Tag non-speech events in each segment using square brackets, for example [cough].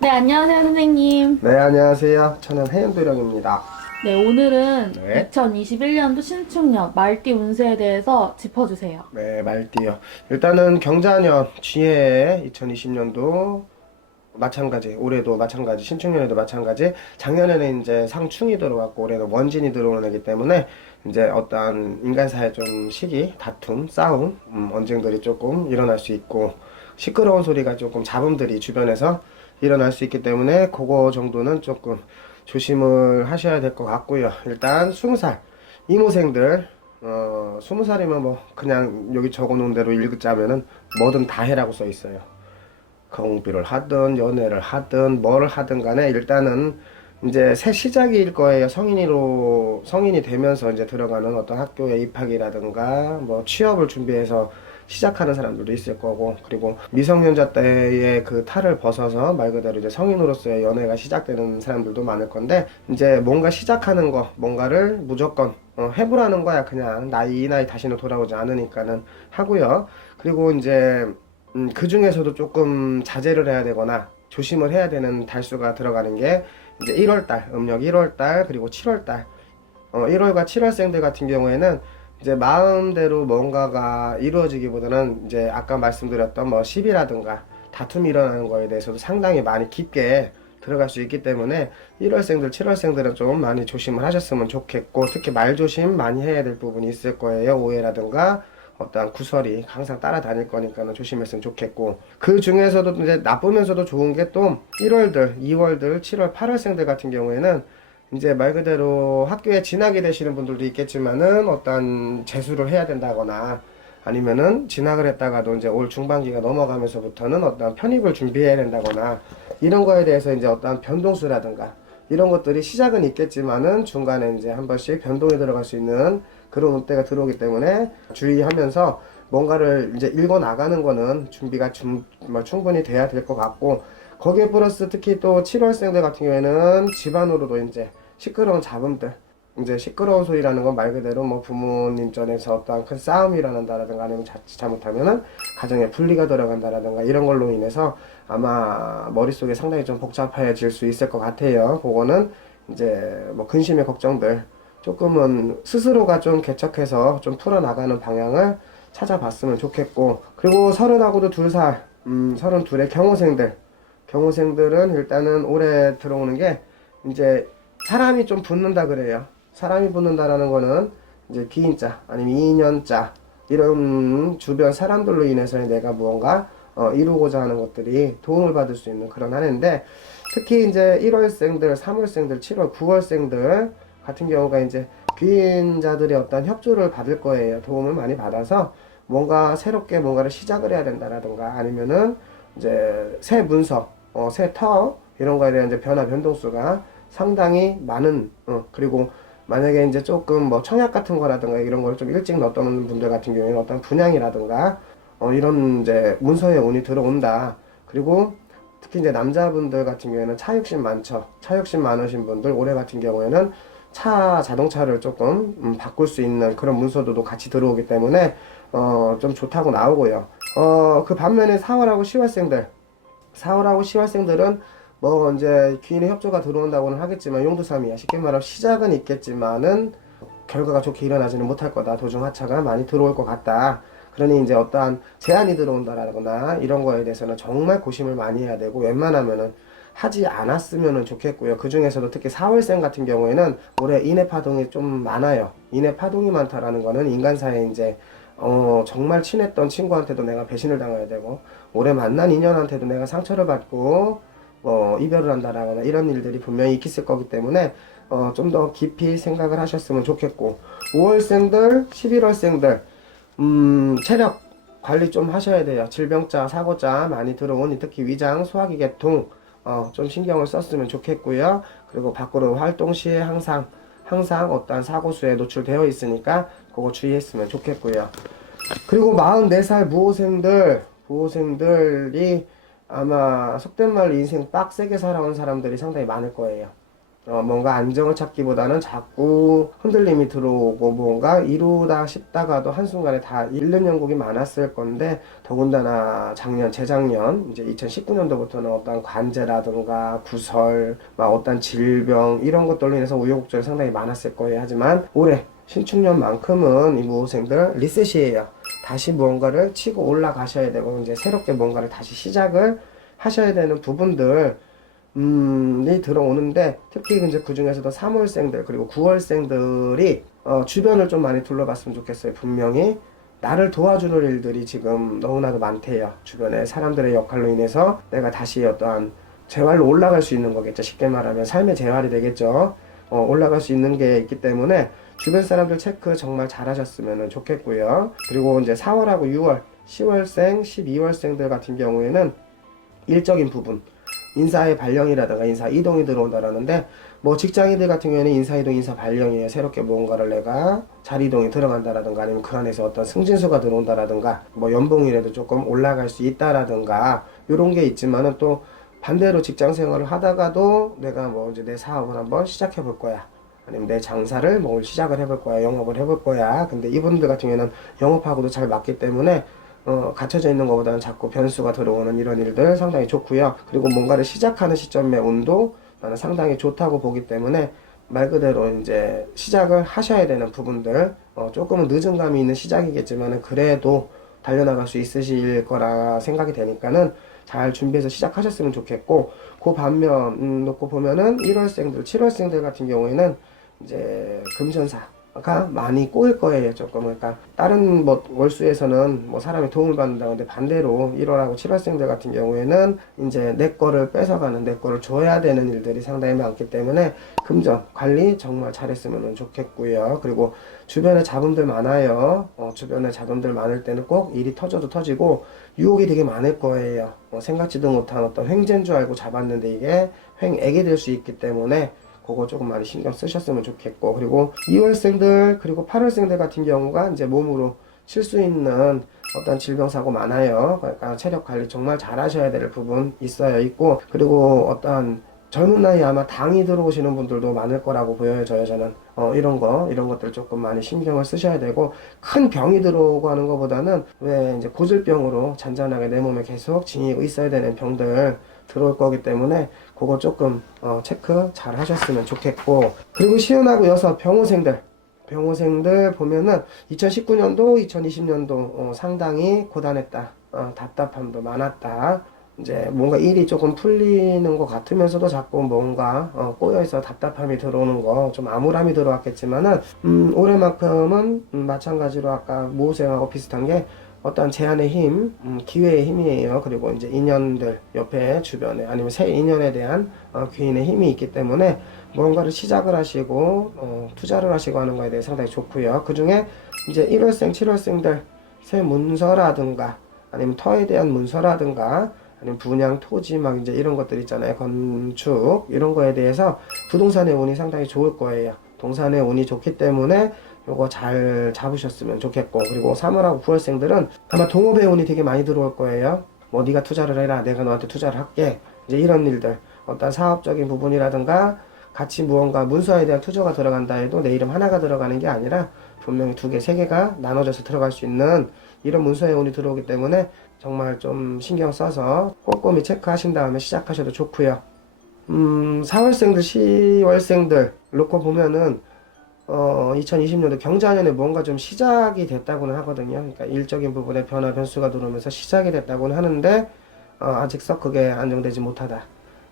네, 안녕하세요, 선생님. 네, 안녕하세요. 저는 해연도령입니다. 네, 오늘은 네. 2021년도 신축년 말띠 운세에 대해서 짚어주세요. 네, 말띠요. 일단은 경자년 뒤에 2020년도 마찬가지, 올해도 마찬가지, 신축년에도 마찬가지, 작년에는 이제 상충이 들어왔고, 올해는 원진이 들어오는 애기 때문에, 이제 어떠한 인간사의 좀 시기, 다툼, 싸움, 음, 언쟁들이 조금 일어날 수 있고, 시끄러운 소리가 조금 잡음들이 주변에서 일어날 수 있기 때문에, 그거 정도는 조금 조심을 하셔야 될 것 같고요. 일단, 20살, 이모생들, 어, 20살이면 뭐, 그냥 여기 적어 놓은 대로 읽자면은, 뭐든 다 해라고 써 있어요. 공비를 하든 연애를 하든 뭘 하든 간에 일단은 이제 새 시작일 거예요. 성인으로 성인이 되면서 이제 들어가는 어떤 학교의 입학이라든가 뭐 취업을 준비해서 시작하는 사람들도 있을 거고 그리고 미성년자 때의 그 탈을 벗어서 말 그대로 이제 성인으로서의 연애가 시작되는 사람들도 많을 건데 이제 뭔가 시작하는 거 뭔가를 무조건 어, 해보라는 거야 그냥 나이 이 나이 다시는 돌아오지 않으니까는 하고요 그리고 이제 음, 그 중에서도 조금 자제를 해야 되거나 조심을 해야 되는 달수가 들어가는 게 이제 1월달, 음력 1월달, 그리고 7월달. 어, 1월과 7월생들 같은 경우에는 이제 마음대로 뭔가가 이루어지기보다는 이제 아까 말씀드렸던 뭐 시비라든가 다툼이 일어나는 거에 대해서도 상당히 많이 깊게 들어갈 수 있기 때문에 1월생들, 7월생들은 좀 많이 조심을 하셨으면 좋겠고 특히 말 조심 많이 해야 될 부분이 있을 거예요. 오해라든가 어떠한 구설이 항상 따라다닐 거니까는 조심했으면 좋겠고 그 중에서도 이제 나쁘면서도 좋은 게 또 1월들, 2월들, 7월, 8월생들 같은 경우에는 이제 말 그대로 학교에 진학이 되시는 분들도 있겠지만은 어떤 재수를 해야 된다거나 아니면은 진학을 했다가도 이제 올 중반기가 넘어가면서부터는 어떤 편입을 준비해야 된다거나 이런 거에 대해서 이제 어떤 변동수라든가 이런 것들이 시작은 있겠지만은 중간에 이제 한 번씩 변동이 들어갈 수 있는 그런 때가 들어오기 때문에 주의하면서 뭔가를 이제 읽어 나가는 거는 준비가 좀, 뭐 충분히 돼야 될 것 같고 거기에 플러스 특히 또 7월생들 같은 경우에는 집안으로도 이제 시끄러운 잡음들. 이제 시끄러운 소리라는 건 말 그대로 뭐 부모님 전에서 어떠한 큰 싸움이 일어난다라든가 아니면 자칫 잘못하면은 가정에 분리가 들어간다라든가 이런 걸로 인해서 아마 머릿속에 상당히 좀 복잡해질 수 있을 것 같아요. 그거는 이제 뭐 근심의 걱정들. 조금은 스스로가 좀 개척해서 좀 풀어나가는 방향을 찾아봤으면 좋겠고 그리고 서른하고도 두 살, 음, 서른 둘의 경호생들. 경호생들은 일단은 올해 들어오는 게 이제 사람이 좀 붙는다 그래요. 사람이 붙는다라는 거는 이제 기인자 아니면 이인년자 이런 주변 사람들로 인해서 내가 무언가 어, 이루고자 하는 것들이 도움을 받을 수 있는 그런 한 해인데 특히 이제 1월생들, 3월생들, 7월, 9월생들 같은 경우가 이제 귀인자들의 어떤 협조를 받을 거예요. 도움을 많이 받아서 뭔가 새롭게 뭔가를 시작을 해야 된다라든가 아니면은 이제 새 문서, 어, 새터 이런 거에 대한 이제 변화 변동수가 상당히 많은 어, 그리고 만약에 이제 조금 뭐 청약 같은 거라든가 이런 걸 좀 일찍 넣었던 분들 같은 경우에는 어떤 분양이라든가 어, 이런 이제 문서에 운이 들어온다. 그리고 특히 이제 남자분들 같은 경우에는 차 욕심 많죠. 차 욕심 많으신 분들 올해 같은 경우에는 차 자동차를 조금 음, 바꿀 수 있는 그런 문서도 같이 들어오기 때문에 어, 좀 좋다고 나오고요. 어, 그 반면에 4월하고 10월생들 4월하고 10월생들은 뭐 이제 귀인의 협조가 들어온다고는 하겠지만 용두삼이야 쉽게 말하면 시작은 있겠지만은 결과가 좋게 일어나지는 못할 거다 도중 하차가 많이 들어올 것 같다 그러니 이제 어떠한 제한이 들어온다라거나 이런 거에 대해서는 정말 고심을 많이 해야 되고 웬만하면은 하지 않았으면 좋겠고요. 그 중에서도 특히 4월생 같은 경우에는 올해 인해 파동이 좀 많아요. 인해 파동이 많다라는 거는 인간사에 이제 어, 정말 친했던 친구한테도 내가 배신을 당해야 되고 올해 만난 인연한테도 내가 상처를 받고 어, 이별을 한다라거나 이런 일들이 분명히 있을 거기 때문에 어, 좀 더 깊이 생각을 하셨으면 좋겠고 5월생들, 11월생들 음, 체력 관리 좀 하셔야 돼요. 질병자, 사고자 많이 들어오니 특히 위장, 소화기 계통 어, 좀 신경을 썼으면 좋겠고요. 그리고 밖으로 활동 시에 항상 항상 어떠한 사고수에 노출되어 있으니까 그거 주의했으면 좋겠고요. 그리고 44살 무호생들, 무호생들이 아마 속된 말로 인생 빡세게 살아온 사람들이 상당히 많을 거예요. 어, 뭔가 안정을 찾기보다는 자꾸 흔들림이 들어오고 뭔가 이루다 싶다가도 한순간에 다 잃는 영국이 많았을 건데 더군다나 작년 재작년 이제 2019년도부터는 어떤 관제라든가 구설 막 어떤 질병 이런 것들로 인해서 우여곡절이 상당히 많았을 거예요 하지만 올해 신축년만큼은 이 무호생들 리셋이에요 다시 무언가를 치고 올라가셔야 되고 이제 새롭게 뭔가를 다시 시작을 하셔야 되는 부분들 음이 들어오는데 특히 이제 그 중에서도 3월생들 그리고 9월생들이 어, 주변을 좀 많이 둘러봤으면 좋겠어요. 분명히 나를 도와주는 일들이 지금 너무나도 많대요. 주변에 사람들의 역할로 인해서 내가 다시 어떠한 재활로 올라갈 수 있는 거겠죠. 쉽게 말하면 삶의 재활이 되겠죠. 어, 올라갈 수 있는 게 있기 때문에 주변 사람들 체크 정말 잘 하셨으면 좋겠고요. 그리고 이제 4월하고 6월, 10월생, 12월생들 같은 경우에는 일적인 부분, 인사의 발령이라든가 인사 이동이 들어온다라는데 뭐 직장인들 같은 경우에는 인사 이동, 인사 발령이에요. 새롭게 무언가를 내가 자리 이동이 들어간다라든가 아니면 그 안에서 어떤 승진수가 들어온다라든가 뭐 연봉이라도 조금 올라갈 수 있다라든가 이런 게 있지만은 또 반대로 직장 생활을 하다가도 내가 뭐 이제 내 사업을 한번 시작해 볼 거야. 아니면 내 장사를 뭐 시작을 해볼 거야. 영업을 해볼 거야. 근데 이분들 같은 경우에는 영업하고도 잘 맞기 때문에 어, 갇혀져 있는 것보다는 자꾸 변수가 들어오는 이런 일들 상당히 좋고요. 그리고 뭔가를 시작하는 시점의 온도 나는 상당히 좋다고 보기 때문에 말 그대로 이제 시작을 하셔야 되는 부분들 어, 조금은 늦은 감이 있는 시작이겠지만은 그래도 달려나갈 수 있으실 거라 생각이 되니까는 잘 준비해서 시작하셨으면 좋겠고 그 반면 음, 놓고 보면은 1월생들, 7월생들 같은 경우에는 이제 금전사가 많이 꼬일 거예요 조금. 그러니까 다른 뭐 월수에서는 뭐 사람이 도움을 받는다는데 반대로 1월하고 7월생들 같은 경우에는 이제 내 거를 뺏어가는 내 거를 줘야 되는 일들이 상당히 많기 때문에 금전 관리 정말 잘했으면 좋겠고요. 그리고 주변에 자금들 많아요. 어, 주변에 자금들 많을 때는 꼭 일이 터져도 터지고 유혹이 되게 많을 거예요. 어, 생각지도 못한 어떤 횡재인 줄 알고 잡았는데 이게 횡액이 될 수 있기 때문에 그거 조금 많이 신경 쓰셨으면 좋겠고 그리고 2월생들 그리고 8월생들 같은 경우가 이제 몸으로 칠 수 있는 어떤 질병 사고 많아요. 그러니까 체력 관리 정말 잘 하셔야 될 부분 있어요. 있고 그리고 어떤 젊은 나이에 아마 당이 들어오시는 분들도 많을 거라고 보여요. 저 여자는 어, 이런 거 이런 것들 조금 많이 신경을 쓰셔야 되고 큰 병이 들어오고 하는 것보다는 왜 이제 고질병으로 잔잔하게 내 몸에 계속 지니고 있어야 되는 병들 들어올 거기 때문에 그거 조금 어, 체크 잘 하셨으면 좋겠고. 그리고 시연하고 여섯 병호생들. 병호생들 보면은 2019년도 2020년도 어, 상당히 고단했다. 어, 답답함도 많았다. 이제 뭔가 일이 조금 풀리는 것 같으면서도 자꾸 뭔가 어, 꼬여있어 답답함이 들어오는 거 좀 암울함이 들어왔겠지만은 음, 올해만큼은 음, 마찬가지로 아까 모생하고 비슷한 게 어떤 제안의 힘, 음, 기회의 힘이에요. 그리고 이제 인연들 옆에 주변에 아니면 새 인연에 대한 어, 귀인의 힘이 있기 때문에 뭔가를 시작을 하시고 어, 투자를 하시고 하는 거에 대해 상당히 좋고요. 그 중에 이제 1월생, 7월생들 새 문서라든가 아니면 터에 대한 문서라든가 아니면 분양, 토지 막 이제 이런 것들 있잖아요. 건축 이런 거에 대해서 부동산의 운이 상당히 좋을 거예요. 동산의 운이 좋기 때문에 요거 잘 잡으셨으면 좋겠고 그리고 3월하고 9월생들은 아마 동업의 운이 되게 많이 들어올 거예요. 뭐 네가 투자를 해라, 내가 너한테 투자를 할게. 이제 이런 일들, 어떤 사업적인 부분이라든가 같이 무언가 문서에 대한 투자가 들어간다 해도 내 이름 하나가 들어가는 게 아니라 분명히 두 개, 세 개가 나눠져서 들어갈 수 있는 이런 문서의 운이 들어오기 때문에 정말 좀 신경 써서 꼼꼼히 체크하신 다음에 시작하셔도 좋고요. 음, 4월생들, 10월생들 놓고 보면은 어, 2020년도 경자년에 뭔가 좀 시작이 됐다고는 하거든요. 그러니까 일적인 부분에 변화, 변수가 들어오면서 시작이 됐다고는 하는데, 어, 아직 썩 그게 안정되지 못하다.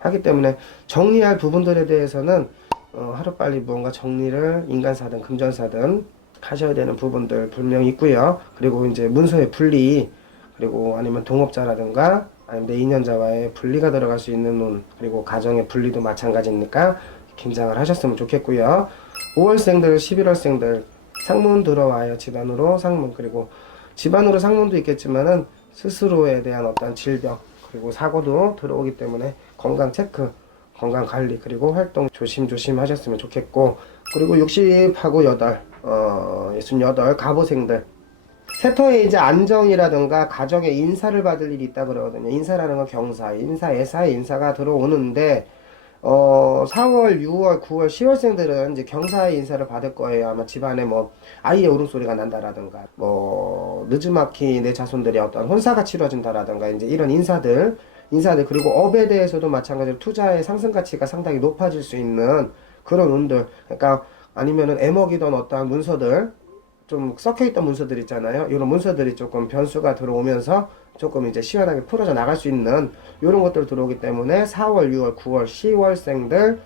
하기 때문에 정리할 부분들에 대해서는, 어, 하루빨리 무언가 정리를 인간사든 금전사든 하셔야 되는 부분들 분명히 있고요. 그리고 이제 문서의 분리, 그리고 아니면 동업자라든가, 아니면 내 인연자와의 분리가 들어갈 수 있는 운, 그리고 가정의 분리도 마찬가지니까 긴장을 하셨으면 좋겠고요. 5월생들, 11월생들 상문 들어와요. 집안으로 상문 그리고 집안으로 상문도 있겠지만은 스스로에 대한 어떤 질병 그리고 사고도 들어오기 때문에 건강 체크, 건강 관리 그리고 활동 조심조심 하셨으면 좋겠고 그리고 60하고 8, 어, 68 가보생들 세터에 이제 안정이라든가 가정의 인사를 받을 일이 있다 그러거든요. 인사라는 건 경사, 인사, 애사의 인사가 들어오는데 어, 4월, 6월, 9월, 10월생들은 이제 경사의 인사를 받을 거예요. 아마 집안에 뭐 아이의 울음소리가 난다라든가, 뭐 늦지막히 내 자손들이 어떤 혼사가 치러진다라든가 이제 이런 인사들, 인사들 그리고 업에 대해서도 마찬가지로 투자의 상승 가치가 상당히 높아질 수 있는 그런 운들. 그러니까 아니면은 애먹이던 어떠한 문서들, 좀 섞여 있던 문서들 있잖아요. 이런 문서들이 조금 변수가 들어오면서 조금 이제 시원하게 풀어져 나갈 수 있는 이런 것들 들어오기 때문에 4월, 6월, 9월, 10월생들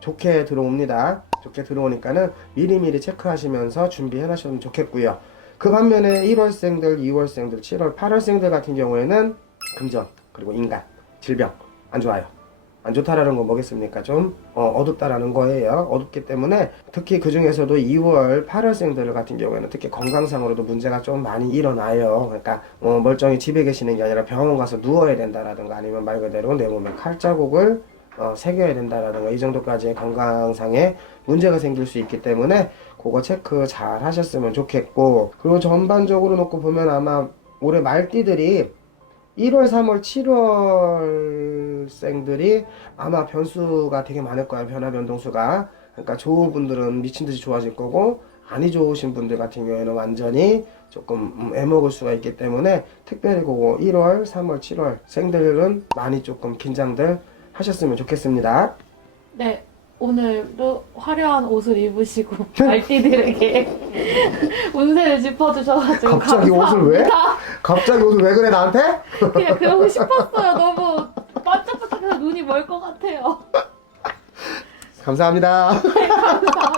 좋게 들어옵니다. 좋게 들어오니까는 미리미리 체크하시면서 준비해 놔시면 좋겠고요. 그 반면에 1월생들, 2월생들, 7월, 8월생들 같은 경우에는 금전, 그리고 인간, 질병 안 좋아요. 안 좋다라는 건 뭐겠습니까? 좀 어, 둡다라는 거예요. 어둡기 때문에 특히 그 중에서도 2월, 8월생들 같은 경우에는 특히 건강상으로도 문제가 좀 많이 일어나요. 그러니까 어, 멀쩡히 집에 계시는 게 아니라 병원 가서 누워야 된다라든가 아니면 말 그대로 내 몸에 칼자국을 어, 새겨야 된다라든가 이 정도까지의 건강상에 문제가 생길 수 있기 때문에 그거 체크 잘 하셨으면 좋겠고 그리고 전반적으로 놓고 보면 아마 올해 말띠들이 1월, 3월, 7월생들이 아마 변수가 되게 많을 거예요. 변화 변동수가. 그러니까 좋은 분들은 미친 듯이 좋아질 거고 안이 좋으신 분들 같은 경우에는 완전히 조금 음, 애먹을 수가 있기 때문에 특별히 그거 1월, 3월, 7월 생들은 많이 조금 긴장들 하셨으면 좋겠습니다. 네, 오늘도 화려한 옷을 입으시고 [laughs] 말띠들에게 [laughs] 운세를 짚어주셔가지고 갑자기 옷을 왜? 감사합니다. 갑자기 옷을 왜 그래 나한테? 그냥 [laughs] 그러고 싶었어요. 너무 반짝반짝해서 눈이 멀 것 같아요. 감사합니다. 감사합니다.